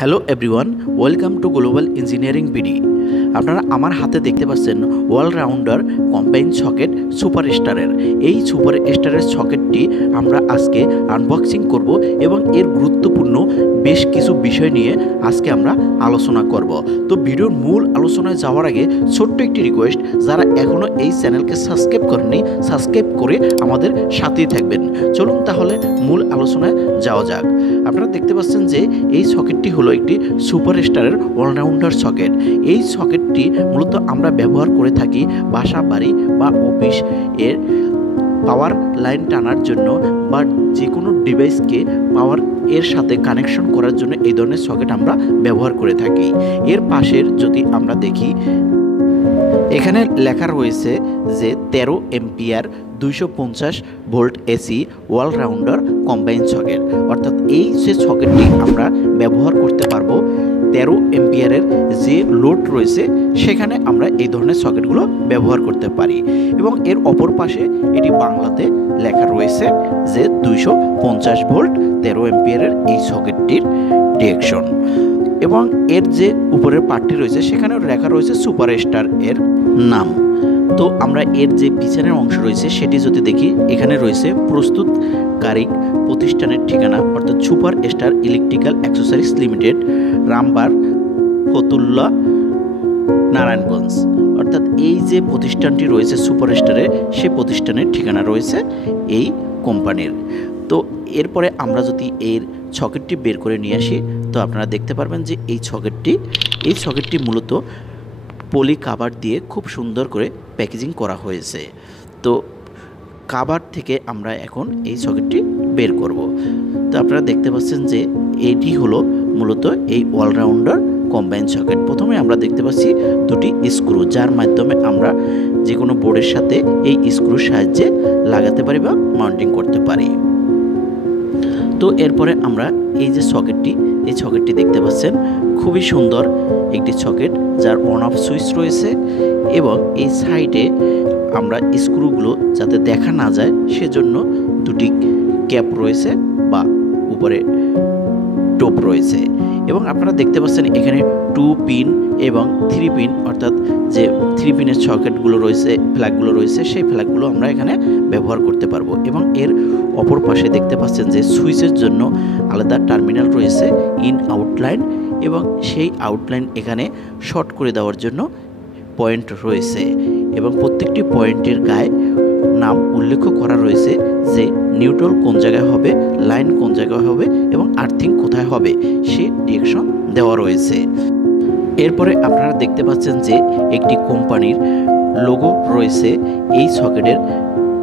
Hello everyone, welcome to global engineering BD. আপনারা আমার হাতে দেখতে পাচ্ছেন অলরাউন্ডার কম্বাইন সকেট সুপারস্টারের। এই সুপারস্টারের সকেটটি আমরা আজকে আনবক্সিং করব এবং এর গুরুত্বপূর্ণ বেশ কিছু বিষয় নিয়ে আজকে আমরা আলোচনা করব। তো ভিডিওর মূল আলোচনায় যাওয়ার আগে ছোট্ট একটি রিকোয়েস্ট, যারা এখনও এই চ্যানেলকে সাবস্ক্রাইব করেননি সাবস্ক্রাইব করে আমাদের সাথেই থাকবেন। চলুন তাহলে মূল আলোচনায় যাওয়া যাক। আপনারা দেখতে পাচ্ছেন যে এই সকেটটি হলো একটি সুপারস্টারের অলরাউন্ডার সকেট। এই সকেটটি মূলত আমরা ব্যবহার করে থাকি বাসা বাড়ি বা অফিস এর পাওয়ার লাইন টানার জন্য বা যে কোনো ডিভাইসকে পাওয়ার এর সাথে কানেকশন করার জন্য এই ধরনের সকেট আমরা ব্যবহার করে থাকি। এর পাশের যদি আমরা দেখি, এখানে লেখা রয়েছে যে 13 ampere 250 volt AC allrounder combine socket, অর্থাৎ এই যে সকেটটি আমরা ব্যবহার করতে পারবো 13 এম্পিয়ারের যে লোড রয়েছে সেখানে আমরা এই ধরনের সকেটগুলো ব্যবহার করতে পারি। এবং এর অপর পাশে এটি বাংলাতে লেখা রয়েছে যে 250 ভোল্ট 13 এম্পিয়ারের এই সকেটটির ডিরেকশন। এবং এর যে উপরের পার্টটি রয়েছে সেখানেও লেখা রয়েছে সুপারস্টার এর নাম। তো আমরা এর যে পিছনের অংশ রয়েছে সেটি যদি দেখি, এখানে রয়েছে প্রস্তুতকারী প্রতিষ্ঠানের ঠিকানা, অর্থাৎ super star electrical accessories limited, রামবার, ফতুল্লা, নারায়ণগঞ্জ। অর্থাৎ এই যে প্রতিষ্ঠানটি রয়েছে সুপারস্টারের, সেই প্রতিষ্ঠানের ঠিকানা রয়েছে এই কোম্পানির। তো এরপরে আমরা যদি এর সকেটটি বের করে নিয়ে আসি, তো আপনারা দেখতে পারবেন যে এই সকেটটি মূলত পলি কাভার দিয়ে খুব সুন্দর করে প্যাকেজিং করা হয়েছে। তো কাভার থেকে আমরা এখন এই সকেটটি বের করব। তো আপনারা দেখতে পাচ্ছেন যে এটি হলো মূলত এই অলরাউন্ডার কম্বাইন সকেট। প্রথমে আমরা দেখতে পাচ্ছি দুটি স্ক্রু, যার মাধ্যমে আমরা যে কোনো বোর্ডের সাথে এই স্ক্রুর সাহায্যে লাগাতে পারি বা মাউন্টিং করতে পারি। তো এরপরে আমরা এই যে সকেটটি দেখতে পাচ্ছেন, খুবই সুন্দর একটি সকেট যার অন অফ সুইচ রয়েছে এবং এই সাইডে আমরা স্ক্রুগুলো যাতে দেখা না যায় সেজন্য দুটি ক্যাপ রয়েছে বা উপরে টোপ রয়েছে। এবং আপনারা দেখতে পাচ্ছেন এখানে 2 পিন এবং 3 পিন, অর্থাৎ যে 3 পিনের সকেটগুলো রয়েছে, ফ্ল্যাগগুলো রয়েছে, সেই ফ্ল্যাগগুলো আমরা এখানে ব্যবহার করতে পারবো। এবং এর অপর পাশে দেখতে পাচ্ছেন যে সুইচের জন্য আলাদা টার্মিনাল রয়েছে, ইন আউটলাইন, এবং সেই আউটলাইন এখানে শর্ট করে দেওয়ার জন্য পয়েন্ট রয়েছে। এবং প্রত্যেকটি পয়েন্টের গায়ে নাম উল্লেখ করা রয়েছে যে নিউট্রাল কোন জায়গায় হবে, লাইন কোন জায়গায় হবে এবং আর্থিং কোথায় হবে, সে ডিরেকশন দেওয়া রয়েছে। এরপরে আপনারা দেখতে পাচ্ছেন যে একটি কোম্পানির লোগো রয়েছে এই সকেটের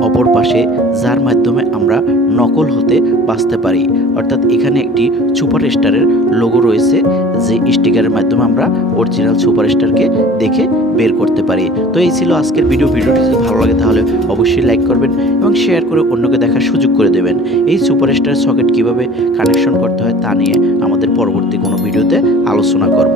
অপর পাশে, যার মাধ্যমে আমরা নকল হতে বাঁচতে পারি। অর্থাৎ এখানে একটি সুপারস্টারের লোগো রয়েছে, যে স্টিকারের মাধ্যমে আমরা অরিজিনাল সুপারস্টারকে দেখে বের করতে পারি। তো এই ছিল আজকের ভিডিওটি যদি ভালো লাগে তাহলে অবশ্যই লাইক করবেন এবং শেয়ার করে অন্যকে দেখার সুযোগ করে দেবেন। এই সুপারস্টার সকেট কিভাবে কানেকশন করতে হয় তা নিয়ে আমাদের পরবর্তী কোনো ভিডিওতে আলোচনা করব।